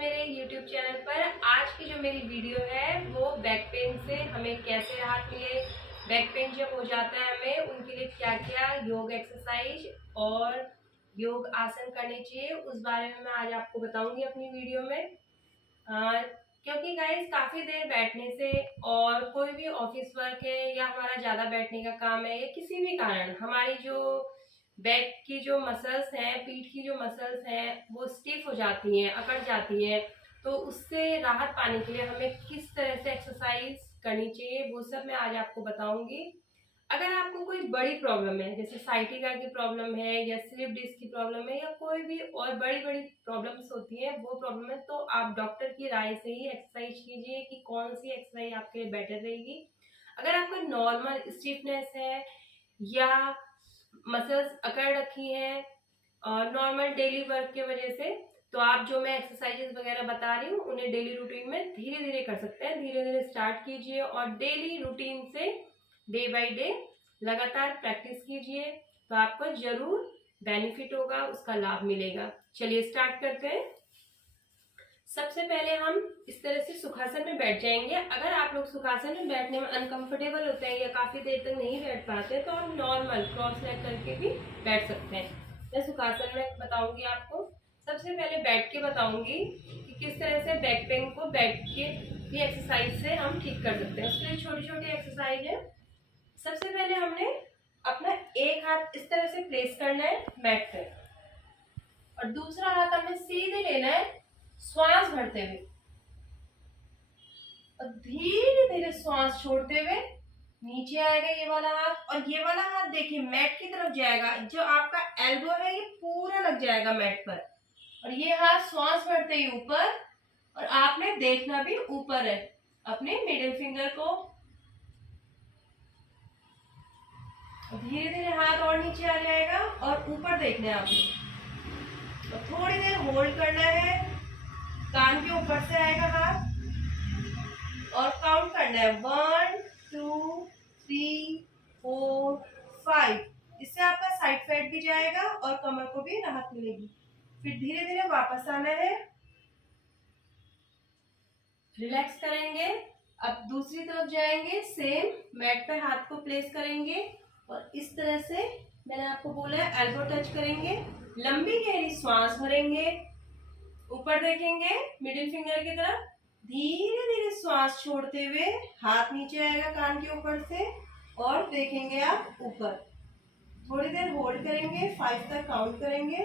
मेरे YouTube channel पर। आज की जो मेरी वीडियो है वो बैक पेन से हमें कैसे राहत मिले, बैक पेन जब हो जाता है हमें उनके लिए क्या क्या योग एक्सरसाइज और योग आसन करने चाहिए, उस बारे में मैं आज आपको बताऊंगी अपनी वीडियो में। क्योंकि गाइस काफ़ी देर बैठने से और कोई भी ऑफिस वर्क है या हमारा ज़्यादा बैठने का काम है या किसी भी कारण हमारी जो बैक की जो मसल्स हैं, पीठ की जो मसल्स हैं वो स्टिफ हो जाती हैं, अकड़ जाती हैं। तो उससे राहत पाने के लिए हमें किस तरह से एक्सरसाइज करनी चाहिए वो सब मैं आज आपको बताऊंगी। अगर आपको कोई बड़ी प्रॉब्लम है जैसे साइटिका की प्रॉब्लम है या स्लिप डिस्क की प्रॉब्लम है या कोई भी और बड़ी बड़ी प्रॉब्लम्स होती है वो प्रॉब्लम है, तो आप डॉक्टर की राय से ही एक्सरसाइज कीजिए कि कौन सी एक्सरसाइज आपके लिए बेटर रहेगी। अगर आपका नॉर्मल स्टिफनेस है या मसल्स अकड़ रखी हैं और नॉर्मल डेली वर्क की वजह से, तो आप जो मैं एक्सरसाइजेस वगैरह बता रही हूँ उन्हें डेली रूटीन में धीरे धीरे कर सकते हैं। धीरे धीरे स्टार्ट कीजिए और डेली रूटीन से डे बाय डे लगातार प्रैक्टिस कीजिए, तो आपको जरूर बेनिफिट होगा, उसका लाभ मिलेगा। चलिए स्टार्ट करते हैं। सबसे पहले हम इस तरह से सुखासन में बैठ जाएंगे। अगर आप लोग सुखासन में बैठने में अनकंफर्टेबल होते हैं या काफी देर तक नहीं बैठ पाते तो आप नॉर्मल क्रॉस लेग करके भी बैठ सकते हैं। मैं सुखासन में बताऊंगी आपको। सबसे पहले बैठ के बताऊंगी कि किस तरह से बैक पेन को बैठ के भी एक्सरसाइज से हम ठीक कर सकते हैं। उसके लिए छोटी छोटी एक्सरसाइज है। सबसे पहले हमने अपना एक हाथ इस तरह से प्लेस करना है मैट पे और दूसरा हाथ हमें सीधे लेना है श्वास भरते हुए और धीरे धीरे श्वास छोड़ते हुए नीचे आएगा ये वाला हाथ। और ये वाला हाथ देखिए मैट की तरफ जाएगा, जो आपका एल्बो है ये पूरा लग जाएगा मैट पर। और ये हाथ श्वास भरते ही ऊपर, और आपने देखना भी ऊपर है अपने मिडिल फिंगर को। धीरे धीरे हाथ और नीचे आ जाएगा और ऊपर देखना है आपने। तो थोड़ी देर होल्ड करना है, कान के ऊपर से आएगा हाथ और काउंट करना है 1 2 3 4 5। इससे आपका साइड फैट भी जाएगा और कमर को भी राहत मिलेगी। फिर धीरे धीरे वापस आना है, रिलैक्स करेंगे। अब दूसरी तरफ जाएंगे, सेम मैट पे हाथ को प्लेस करेंगे और इस तरह से मैंने आपको बोला है एल्बो टच करेंगे। लंबी गहरी श्वास भरेंगे, ऊपर देखेंगे मिडिल फिंगर की तरफ। धीरे धीरे श्वास छोड़ते हुए हाथ नीचे आएगा कान के ऊपर से और देखेंगे आप ऊपर। थोड़ी देर होल्ड करेंगे, 5 तक काउंट करेंगे।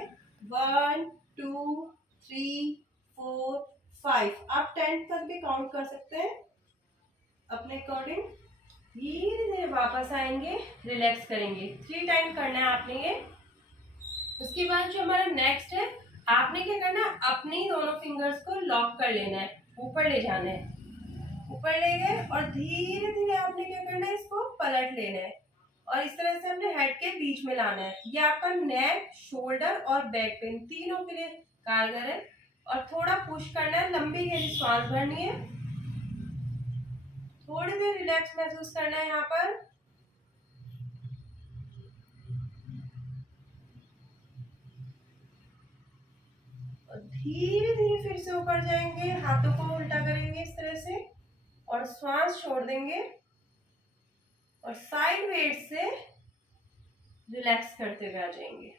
1 2 3 4 5। आप 10 तक भी काउंट कर सकते हैं अपने अकॉर्डिंग। धीरे धीरे वापस आएंगे, रिलैक्स करेंगे। 3 टाइम करना है आपने ये। उसके बाद जो हमारा नेक्स्ट है, आपने क्या करना है, अपने ही दोनों फिंगर्स को लॉक कर लेना है, ऊपर ले जाना है। ऊपर ले गए और धीरे धीरे आपने क्या करना है, इसको पलट लेना है और इस तरह से हमने हेड के बीच में लाना है। ये आपका नेक, शोल्डर और बैक पेन तीनों के लिए कारगर है। और थोड़ा पुश करना है, लंबी गहरी श्वास भरनी है, थोड़ी देर रिलैक्स महसूस करना है यहाँ पर। धीरे धीरे फिर से ऊपर जाएंगे, हाथों को उल्टा करेंगे इस तरह से और श्वास छोड़ देंगे और साइड वेट से रिलैक्स करते हुए आ जाएंगे।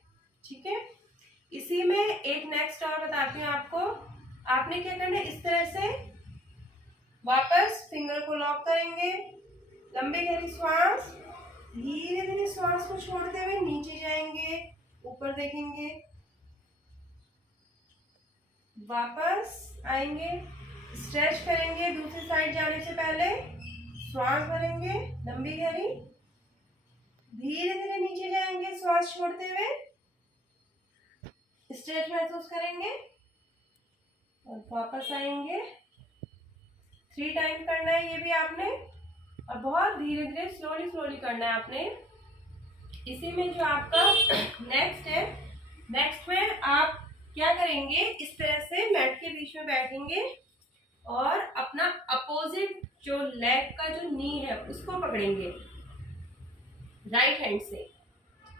ठीक है, इसी में एक नेक्स्ट और बताती हूँ आपको। आपने क्या करना है, इस तरह से वापस फिंगर को लॉक करेंगे, लंबी गहरी श्वास, धीरे धीरे श्वास को छोड़ते हुए नीचे जाएंगे, ऊपर देखेंगे, वापस आएंगे, स्ट्रेच करेंगे दूसरी साइड जाने से पहले, श्वास भरेंगे लंबी गहरी, धीरे धीरे नीचे जाएंगे श्वास छोड़ते हुए, स्ट्रेच महसूस करेंगे और वापस आएंगे। 3 टाइम करना है ये भी आपने और बहुत धीरे धीरे स्लोली स्लोली करना है आपने। इसी में जो आपका नेक्स्ट है, नेक्स्ट में आप क्या करेंगे, इस तरह से मैट के बीच में बैठेंगे और अपना अपोजिट जो लेग का जो नी है उसको पकड़ेंगे राइट हैंड से।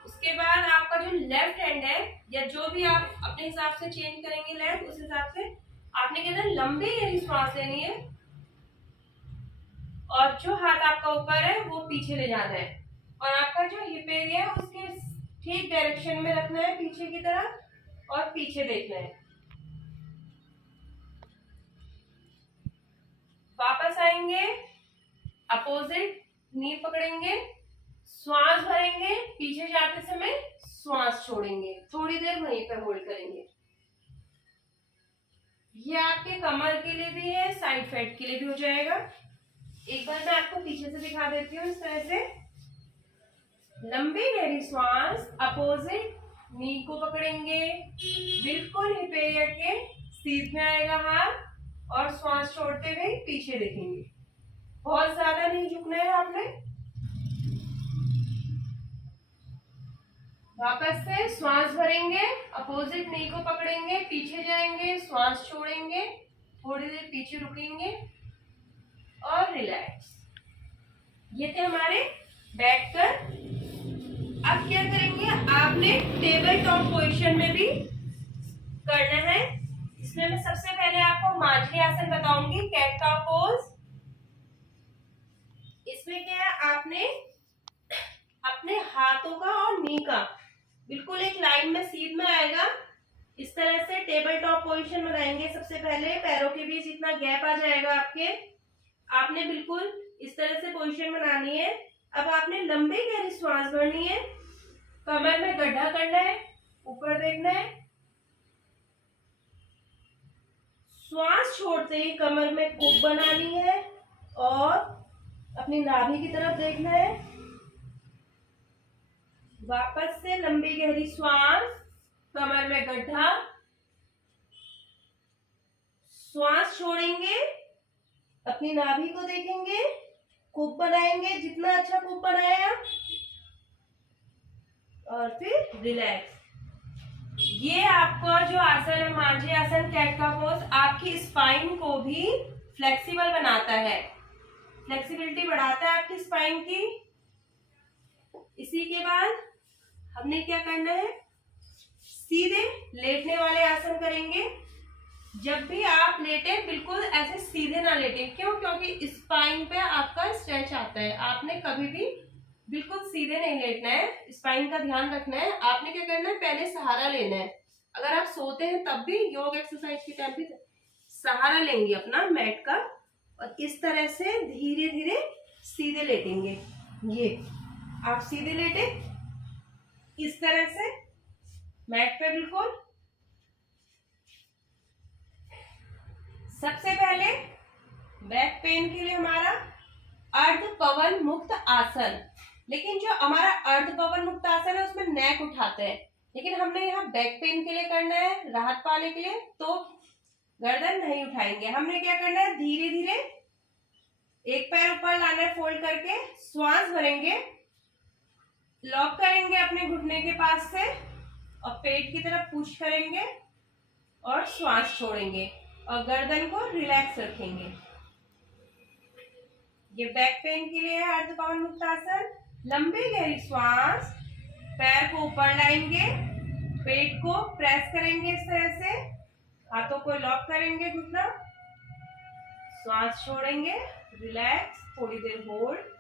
उसके बाद आपका जो लेफ्ट हैंड है या जो भी आप अपने हिसाब से चेंज करेंगे लेग, उस हिसाब से आपने क्या करना है, लंबी गहरी सांस लेनी है और जो हाथ आपका ऊपर है वो पीछे ले जाना है और आपका जो हिप एरिया है उसके ठीक डायरेक्शन में रखना है पीछे की तरफ और पीछे देखना है। वापस आएंगे, अपोजिट नी पकड़ेंगे, श्वास भरेंगे, पीछे जाते समय श्वास छोड़ेंगे, थोड़ी देर वहीं पर होल्ड करेंगे। ये आपके कमर के लिए भी है, साइड फैट के लिए भी हो जाएगा। एक बार मैं आपको पीछे से दिखा देती हूँ। इस तरह से लंबी गहरी श्वास, अपोजिट नी को पकड़ेंगे, बिल्कुल हिप एरिया के सीध में आएगा हाथ और श्वास छोड़ते हुए पीछे देखेंगे। बहुत ज्यादा नहीं झुकना है आपने। वापस से श्वास भरेंगे, अपोजिट नी को पकड़ेंगे, पीछे जाएंगे, श्वास छोड़ेंगे, थोड़ी देर पीछे रुकेंगे और रिलैक्स। ये थे हमारे बैठकर। अब क्या करेंगे, आपने टेबल टॉप पोजीशन में भी करना है। इसमें मैं सबसे पहले आपको मांझी आसन बताऊंगी, कैट काउ पोज। इसमें क्या है, आपने अपने हाथों का और नी का बिल्कुल एक लाइन में सीध में आएगा। इस तरह से टेबल टॉप पोजीशन बनाएंगे। सबसे पहले पैरों के बीच इतना गैप आ जाएगा आपके, आपने बिल्कुल इस तरह से पोजीशन बनानी है। अब आपने लंबी गहरी श्वास भरनी है, कमर में गड्ढा करना है, ऊपर देखना है, श्वास छोड़ते ही कमर में कुप बनानी है और अपनी नाभि की तरफ देखना है। वापस से लंबी गहरी श्वास, कमर में गड्ढा, श्वास छोड़ेंगे, अपनी नाभि को देखेंगे, कुप बनाएंगे, जितना अच्छा कुप बनाया और फिर रिलैक्स। ये आपका जो आसन है मांझी आसन, कैट का पोज, आपकी स्पाइन को भी फ्लेक्सिबल बनाता है, फ्लेक्सिबिलिटी बढ़ाता है आपकी स्पाइन की। इसी के बाद हमने क्या करना है, सीधे लेटने वाले आसन करेंगे। जब भी आप लेटे बिल्कुल ऐसे सीधे ना लेटे। क्यों? क्योंकि स्पाइन पे आपका स्ट्रेच आता है। आपने कभी भी बिल्कुल सीधे नहीं लेटना है, स्पाइन का ध्यान रखना है। आपने क्या करना है, पहले सहारा लेना है। अगर आप सोते हैं तब भी योग एक्सरसाइज के टाइम भी सहारा लेंगे अपना मैट का और इस तरह से धीरे धीरे सीधे लेटेंगे। ये आप सीधे लेटे इस तरह से मैट पे बिल्कुल। सबसे पहले बैक पेन के लिए हमारा अर्ध पवन मुक्त आसन, लेकिन जो हमारा अर्ध पवन मुक्त आसन है उसमें नेक उठाते हैं, लेकिन हमने यहाँ बैक पेन के लिए करना है, राहत पाने के लिए, तो गर्दन नहीं उठाएंगे। हमने क्या करना है, धीरे धीरे एक पैर ऊपर लाना है फोल्ड करके, श्वास भरेंगे, लॉक करेंगे अपने घुटने के पास से और पेट की तरफ पुश करेंगे और श्वास छोड़ेंगे और गर्दन को रिलैक्स रखेंगे। ये बैक पेन के लिए है अर्ध पवन मुक्त आसन। लंबी गहरी श्वास, पैर को ऊपर लाएंगे, पेट को प्रेस करेंगे इस तरह से, हाथों को लॉक करेंगे घुटना, श्वास छोड़ेंगे, रिलैक्स, थोड़ी देर होल्ड।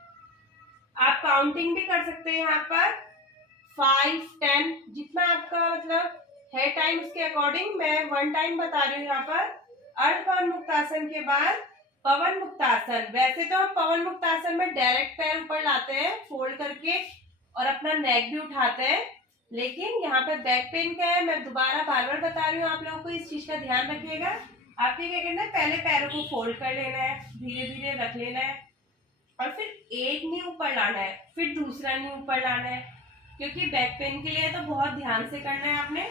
आप काउंटिंग भी कर सकते हैं यहाँ पर 5, 10, जितना आपका मतलब है टाइम उसके अकॉर्डिंग। मैं 1 टाइम बता रही हूँ यहाँ पर। अर्ध पवन मुक्त आसन के बाद पवन मुक्त आसन। वैसे तो हम पवन मुक्त आसन में डायरेक्ट पैर ऊपर लाते हैं फोल्ड करके और अपना नेक भी उठाते हैं, लेकिन यहाँ पे बैक पेन क्या है, मैं दोबारा बार बार बता रही हूँ, आप लोगों को इस चीज का ध्यान रखिएगा। आपके क्या करना है, पहले पैरों को फोल्ड कर लेना है, धीरे धीरे रख लेना है और फिर एक नी ऊपर लाना है, फिर दूसरा नी ऊपर लाना है, क्योंकि बैक पेन के लिए तो बहुत ध्यान से करना है आपने।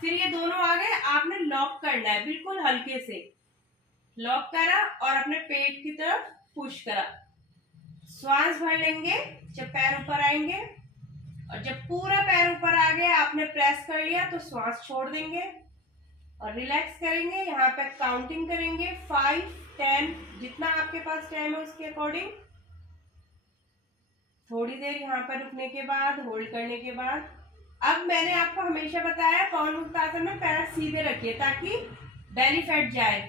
फिर ये दोनों आ गए, आपने लॉक करना है, बिल्कुल हल्के से लॉक करा और अपने पेट की तरफ पुश करा। श्वास भर लेंगे जब पैर ऊपर आएंगे और जब पूरा पैर ऊपर आ गया आपने प्रेस कर लिया तो श्वास छोड़ देंगे और रिलैक्स करेंगे। यहाँ पे काउंटिंग करेंगे 5, 10, जितना आपके पास टाइम है उसके अकॉर्डिंग। थोड़ी देर यहाँ पर रुकने के बाद, होल्ड करने के बाद, अब मैंने आपको हमेशा बताया पवन मुक्त आसन में पैर सीधे रखिए ताकि बेली फैट जाए,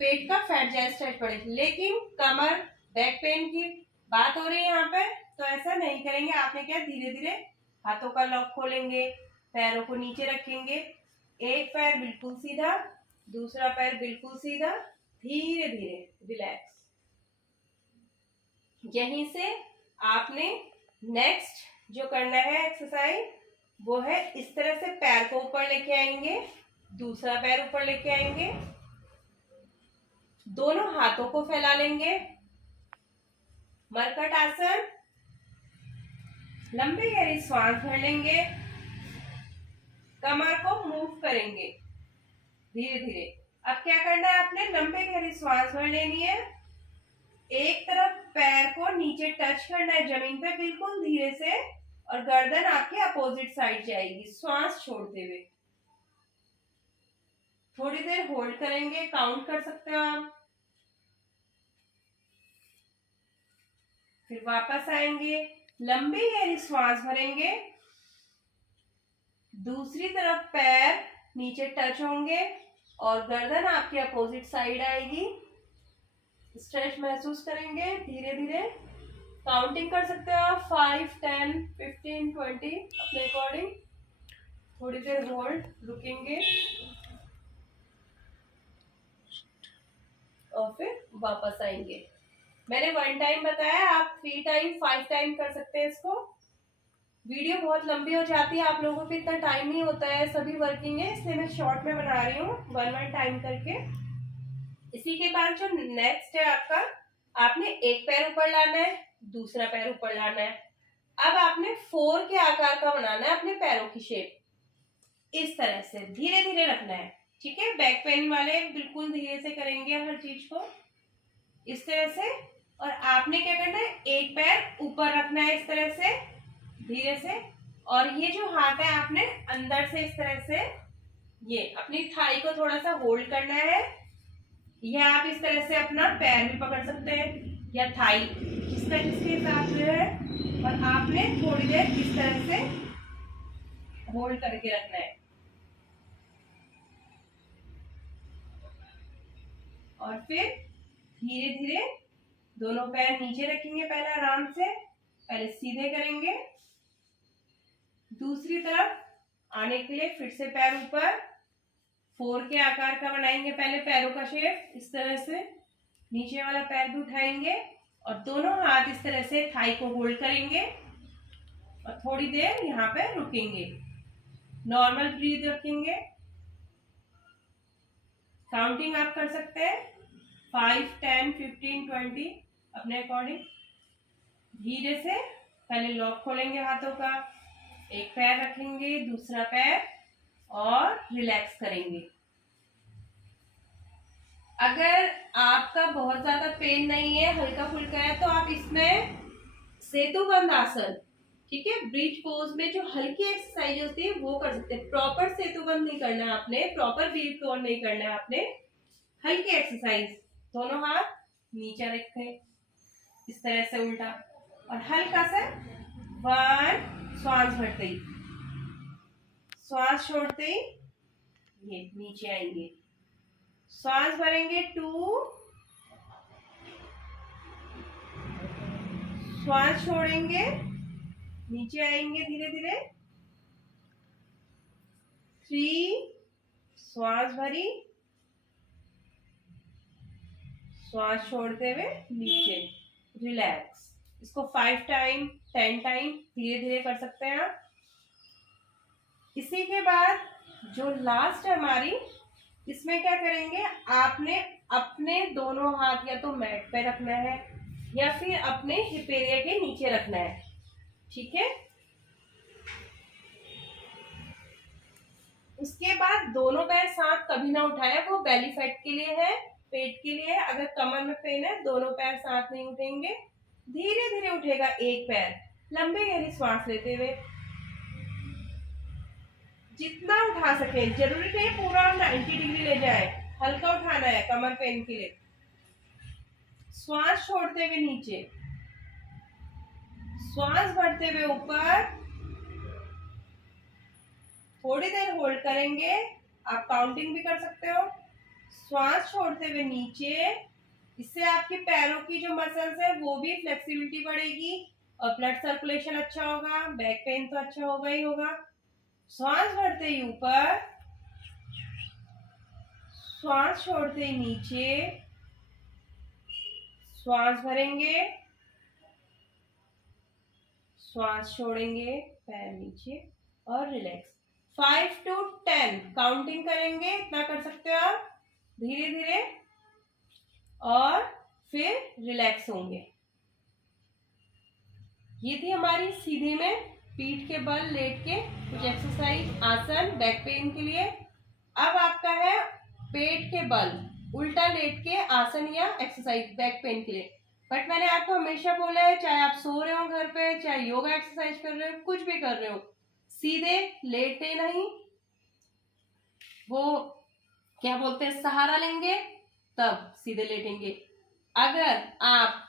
पेट का फैट जाए, स्ट्रेच बढ़े। लेकिन कमर बैक पेन की बात हो रही है यहाँ पे, तो ऐसा नहीं करेंगे। आपने क्या, धीरे धीरे हाथों का लॉक खोलेंगे, पैरों को नीचे रखेंगे, एक पैर बिल्कुल सीधा, दूसरा पैर बिल्कुल सीधा, धीरे धीरे रिलैक्स। यहीं से आपने नेक्स्ट जो करना है एक्सरसाइज, वो है इस तरह से पैर को ऊपर लेके आएंगे, दूसरा पैर ऊपर लेके आएंगे, दोनों हाथों को फैला लेंगे, मरकट आसन। लंबी गहरी श्वास भर लेंगे, कमर को मूव करेंगे धीरे धीरे। अब क्या करना है, आपने लंबी गहरी श्वास भर लेनी है, एक तरफ पैर को नीचे टच करना है जमीन पे बिल्कुल धीरे से, और गर्दन आपके अपोजिट साइड जाएगी श्वास छोड़ते हुए। थोड़ी देर होल्ड करेंगे, काउंट कर सकते हो आप। फिर वापस आएंगे, लंबी गहरी श्वास भरेंगे, दूसरी तरफ पैर नीचे टच होंगे और गर्दन आपके अपोजिट साइड आएगी। स्ट्रेच महसूस करेंगे, धीरे धीरे काउंटिंग कर सकते हो आप, 5, 10, 15, 20 अपने अकॉर्डिंग। थोड़ी देर होल्ड, रुकेंगे और फिर वापस आएंगे। मैंने 1 टाइम बताया, आप 3 टाइम 5 टाइम कर सकते हैं इसको। वीडियो बहुत लंबी हो जाती है, आप लोगों को इतना टाइम नहीं होता है, सभी वर्किंग है, इसलिए मैं शॉर्ट में बना रही हूँ 1 टाइम करके। इसी के बाद जो नेक्स्ट है आपका, आपने एक पैर ऊपर लाना है, दूसरा पैर ऊपर लाना है। अब आपने 4 के आकार का बनाना है अपने पैरों की शेप, इस तरह से धीरे धीरे रखना है, ठीक है। बैक पेन वाले बिल्कुल धीरे से करेंगे हर चीज को, इस तरह से। और आपने क्या करना है, एक पैर ऊपर रखना है इस तरह से धीरे से, और ये जो हाथ है आपने अंदर से इस तरह से, ये अपनी थाई को थोड़ा सा होल्ड करना है, या आप इस तरह से अपना पैर भी पकड़ सकते हैं या थाई, जिसका जिसके हिसाब से है। और आपने थोड़ी देर इस तरह से होल्ड करके रखना है, और फिर धीरे धीरे दोनों पैर नीचे रखेंगे, पहले आराम से, पहले सीधे करेंगे, दूसरी तरफ आने के लिए फिर से पैर ऊपर, 4 के आकार का बनाएंगे पहले पैरों का शेप, इस तरह से नीचे वाला पैर भी उठाएंगे और दोनों हाथ इस तरह से थाई को होल्ड करेंगे और थोड़ी देर यहाँ पे रुकेंगे, नॉर्मल ब्रीथ रखेंगे। काउंटिंग आप कर सकते हैं 5, 10, 15, 20 अपने अकॉर्डिंग। धीरे से पहले लॉक खोलेंगे हाथों का, एक पैर रखेंगे, दूसरा पैर, और रिलैक्स करेंगे। अगर आपका बहुत ज्यादा पेन नहीं है, हल्का फुल्का है, तो आप इसमें सेतुबंद आसन, ठीक है, ब्रिज पोज में जो हल्की एक्सरसाइज होती है वो कर सकते हैं। प्रॉपर सेतुबंद नहीं करना है आपने, प्रॉपर ब्रिज पोज नहीं करना है आपने, हल्की एक्सरसाइज। दोनों हाथ नीचे रखे इस तरह से उल्टा, और हल्का सा 1, श्वास भरते ही, श्वास छोड़ते ही ये नीचे आएंगे, श्वास भरेंगे 2, श्वास छोड़ेंगे, नीचे आएंगे धीरे धीरे, 3, श्वास भरी, श्वास छोड़ते हुए नीचे, रिलैक्स। इसको 5 टाइम 10 टाइम धीरे धीरे कर सकते हैं आप। इसी के बाद जो लास्ट है हमारी, इसमें क्या करेंगे, आपने अपने दोनों हाथ या तो मैट पे रखना है या फिर अपने हिप एरिया के नीचे रखना है, ठीक है। उसके बाद दोनों पैर साथ कभी ना उठाए, वो बेली फैट के लिए है, पेट के लिए है। अगर कमर में पेन है, दोनों पैर साथ नहीं उठेंगे, धीरे धीरे उठेगा एक पैर, लंबे गहरी श्वास लेते हुए, जितना उठा सके, जरूरी नहीं पूरा 90 डिग्री ले जाए, हल्का उठाना है कमर पेन के लिए। श्वास छोड़ते हुए नीचे, श्वास भरते हुए ऊपर, थोड़ी देर होल्ड करेंगे, आप काउंटिंग भी कर सकते हो, श्वास छोड़ते हुए नीचे। इससे आपके पैरों की जो मसल्स है वो भी फ्लेक्सिबिलिटी बढ़ेगी और ब्लड सर्कुलेशन अच्छा होगा। बैक पेन तो अच्छा होगा ही होगा। श्वास भरते ही ऊपर, श्वास छोड़ते ही नीचे। श्वास भरेंगे, श्वास छोड़ेंगे, पैर नीचे और रिलैक्स। 5 to 10 काउंटिंग करेंगे, इतना कर सकते हो आप धीरे धीरे, और फिर रिलैक्स होंगे। ये थी हमारी सीधे में पीठ के बल लेट के कुछ एक्सरसाइज, आसन बैक पेन के लिए। अब आपका है पेट के बल उल्टा लेट के आसन या एक्सरसाइज बैक पेन के लिए। बट मैंने आपको हमेशा बोला है, चाहे आप सो रहे हो घर पे, चाहे योगा एक्सरसाइज कर रहे हो, कुछ भी कर रहे हो, सीधे लेटे नहीं, वो क्या बोलते हैं, सहारा लेंगे तब सीधे लेटेंगे। अगर आप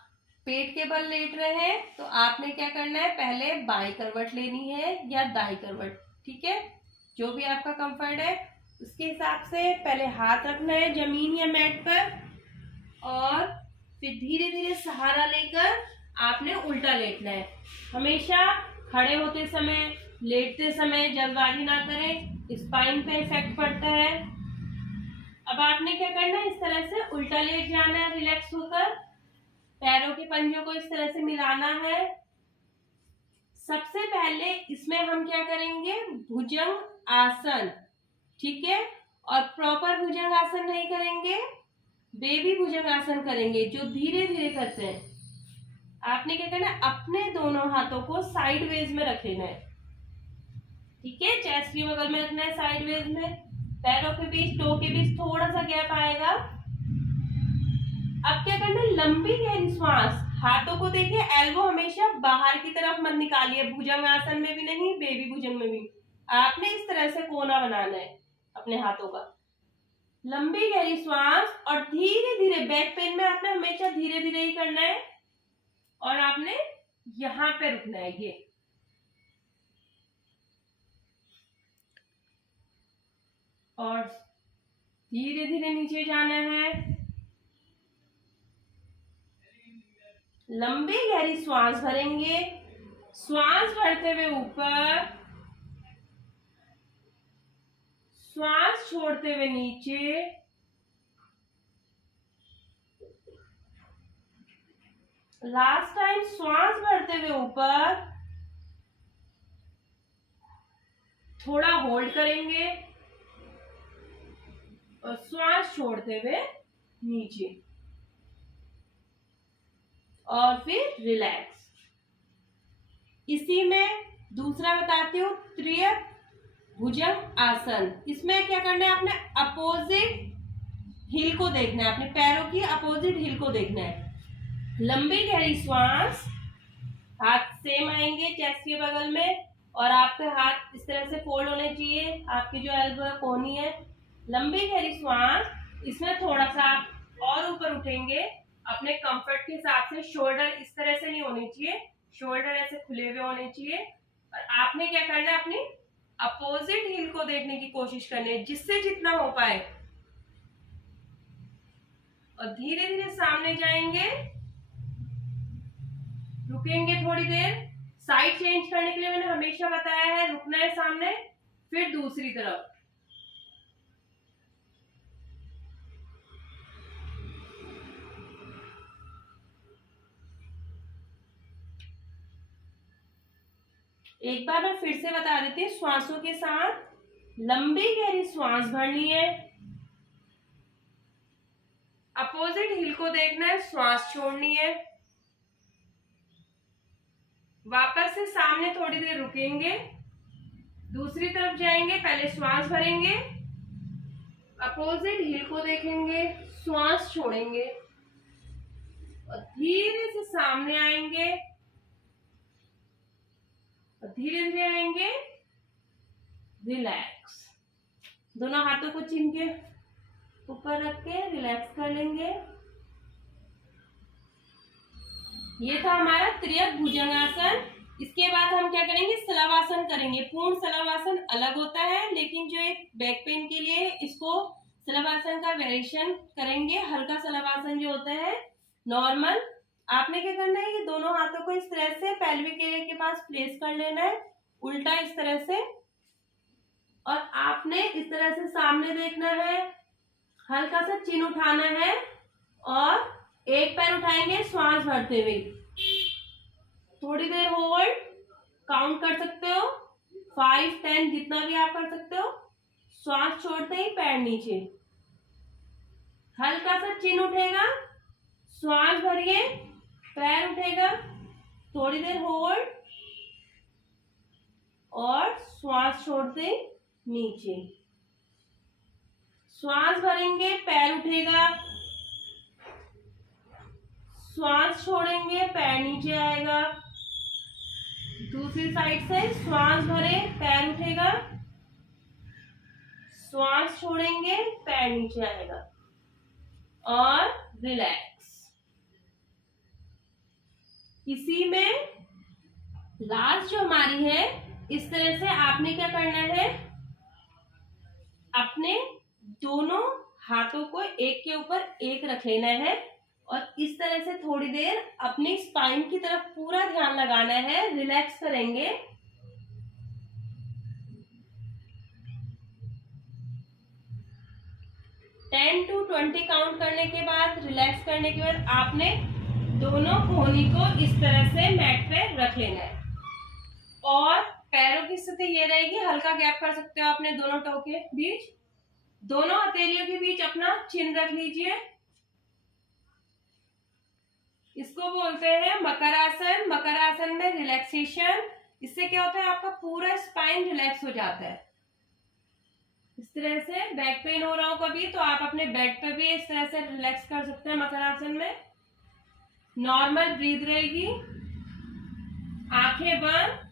पेट के बल लेट रहे हैं तो आपने क्या करना है, पहले बाई करवट लेनी है या दाई करवट, ठीक है, जो भी आपका कंफर्ट है उसके हिसाब से पहले हाथ रखना है जमीन या मैट पर, और फिर धीरे धीरे सहारा लेकर आपने उल्टा लेटना है। हमेशा खड़े होते समय, लेटते समय जल्दबाजी ना करें, स्पाइन पे इफेक्ट पड़ता है। अब आपने क्या करना है, इस तरह से उल्टा लेट जाना है, रिलैक्स होकर पैरों के पंजों को इस तरह से मिलाना है। सबसे पहले इसमें हम क्या करेंगे, भुजंग आसन, ठीक है, और प्रॉपर भुजंग आसन नहीं करेंगे, बेबी भुजंग आसन करेंगे, जो धीरे धीरे करते हैं। आपने क्या करना है, अपने दोनों हाथों को साइड वेज में रख लेना है, ठीक है, चेस्ट के बगल में रखना है साइड वेज में, पैरों के बीच, टो के बीच थोड़ा सा गैप आएगा। अब क्या करना है, लंबी गहरी श्वास, हाथों को देखिए, एल्बो हमेशा बाहर की तरफ मत निकालिए, भुजंग आसन में भी नहीं, बेबी भुजंग में भी। आपने इस तरह से कोना बनाना है अपने हाथों का। लंबी गहरी श्वास, और धीरे धीरे, बैक पेन में आपने हमेशा धीरे धीरे ही करना है, और आपने यहां पे रुकना है, ये और धीरे धीरे नीचे जाना है। लंबी गहरी श्वास भरेंगे, श्वास भरते हुए ऊपर, श्वास छोड़ते हुए नीचे। लास्ट टाइम, श्वास भरते हुए ऊपर, थोड़ा होल्ड करेंगे और श्वास छोड़ते हुए नीचे, और फिर रिलैक्स। इसी में दूसरा बताती हूँ, त्रियक भुजंग आसन। इसमें क्या करना है, आपने अपोजिट हिल को देखना है, अपने पैरों की अपोजिट हिल को देखना है। लंबी गहरी श्वास, हाथ सेम आएंगे चेस्ट के बगल में, और आपके हाथ इस तरह से फोल्ड होने चाहिए, आपकी जो एल्बो है कोहनी है। लंबी गहरी श्वास, इसमें थोड़ा सा और ऊपर उठेंगे अपने कंफर्ट के हिसाब से। शोल्डर इस तरह से नहीं होने चाहिए, शोल्डर ऐसे खुले हुए होने चाहिए, और आपने क्या करना है, अपनी अपोजिट हिल को देखने की कोशिश करनी है, जिससे जितना हो पाए, और धीरे धीरे सामने जाएंगे, रुकेंगे थोड़ी देर। साइड चेंज करने के लिए मैंने हमेशा बताया है, रुकना है सामने, फिर दूसरी तरफ। एक बार मैं फिर से बता देती हूँ, श्वासों के साथ लंबी गहरी श्वास भरनी है, अपोजिट हिल को देखना है, श्वास छोड़नी है, वापस से सामने थोड़ी देर रुकेंगे, दूसरी तरफ जाएंगे, पहले श्वास भरेंगे, अपोजिट हिल को देखेंगे, श्वास छोड़ेंगे, और धीरे से सामने आएंगे, और धीरे धीरे आएंगे, रिलैक्स। दोनों हाथों को चिन के ऊपर रख के रिलैक्स कर लेंगे। ये था हमारा त्रियक भुजंगासन। इसके बाद हम क्या करेंगे, सलावासन करेंगे। पूर्ण सलावासन अलग होता है, लेकिन जो एक बैक पेन के लिए इसको शलभासन का वेरिएशन करेंगे। हल्का शलभासन जो होता है नॉर्मल, आपने क्या करना है, ये दोनों हाथों को इस तरह से पेल्विक एरिया के पास प्लेस कर लेना है, उल्टा इस तरह से, और आपने इस तरह से सामने देखना है, हल्का सा चिन उठाना है और एक पैर उठाएंगे श्वास भरते हुए, थोड़ी देर होल्ड, काउंट कर सकते हो 5, 10 जितना भी आप कर सकते हो। श्वास छोड़ते ही पैर नीचे, हल्का सा चिन उठेगा, श्वास भरिए, पैर उठेगा, थोड़ी देर होल्ड और श्वास छोड़ते नीचे, श्वास भरेंगे, पैर उठेगा, श्वास छोड़ेंगे, पैर नीचे आएगा। दूसरी साइड से श्वास भरे, पैर उठेगा, श्वास छोड़ेंगे, पैर नीचे आएगा और रिलैक्स। इसी में लास्ट जो हमारी है, इस तरह से आपने क्या करना है, अपने दोनों हाथों को एक के ऊपर एक रख लेना है और इस तरह से थोड़ी देर अपनी स्पाइन की तरफ पूरा ध्यान लगाना है, रिलैक्स करेंगे। टेन टू 20 काउंट करने के बाद, रिलैक्स करने के बाद आपने दोनों कोहनी को इस तरह से मैट पे रख लेना है और पैरों की स्थिति ये रहेगी, हल्का गैप कर सकते हो अपने दोनों टो के बीच, दोनों हथेलियों के बीच अपना चिन रख लीजिए। इसको बोलते हैं मकरासन। मकरासन में रिलैक्सेशन, इससे क्या होता है, आपका पूरा स्पाइन रिलैक्स हो जाता है। इस तरह से बैक पेन हो रहा हो कभी, तो आप अपने बेड पे भी इस तरह से रिलैक्स कर सकते हैं मकरासन में। नॉर्मल ब्रीथ रहेगी, आंखें बंद,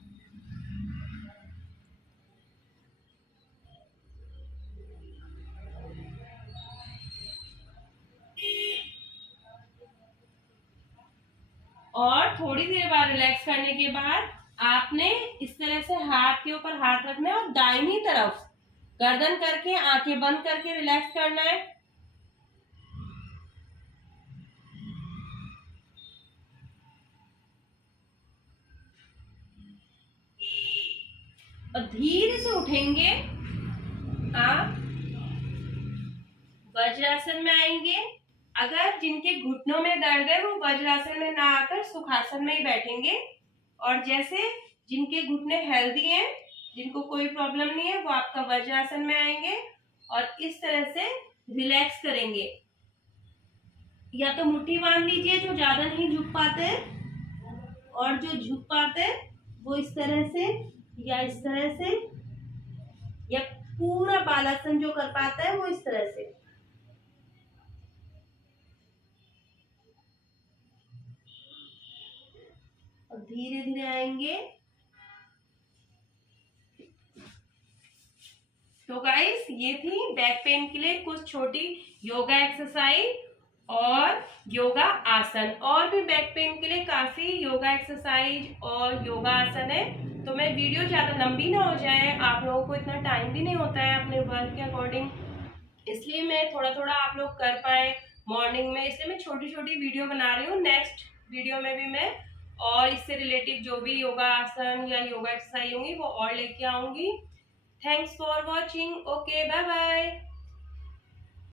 और थोड़ी देर बाद रिलैक्स करने के बाद आपने इस तरह से हाथ के ऊपर हाथ रखना है और दाहिनी तरफ गर्दन करके आंखें बंद करके रिलैक्स करना है। और धीरे से उठेंगे, आप वज्रासन में आएंगे। अगर जिनके घुटनों में दर्द है वो वज्रासन में ना आकर सुखासन में ही बैठेंगे, और जैसे जिनके घुटने हेल्दी हैं, जिनको कोई प्रॉब्लम नहीं है, वो आपका वज्रासन में आएंगे और इस तरह से रिलैक्स करेंगे। या तो मुट्ठी बांध लीजिए जो ज्यादा नहीं झुक पाते, और जो झुक पाते वो इस तरह से या इस तरह से, या पूरा बालासन जो कर पाता है वो इस तरह से। और धीरे धीरे आएंगे। तो गाइस, ये थी बैक पेन के लिए कुछ छोटी योगा एक्सरसाइज और योगा आसन। और भी बैक पेन के लिए काफी योगा एक्सरसाइज और योगा आसन है, तो मैं वीडियो ज्यादा लंबी ना हो जाए, आप लोगों को इतना टाइम भी नहीं होता है अपने वर्क के अकॉर्डिंग, इसलिए मैं थोड़ा थोड़ा आप लोग कर पाए मॉर्निंग में, इसलिए मैं छोटी छोटी वीडियो बना रही हूँ। नेक्स्ट वीडियो में भी मैं और इससे रिलेटिव जो भी योगा आसन या योगा एक्सरसाइज होंगी वो और लेके आऊंगी। Thanks for watching. Okay, bye bye.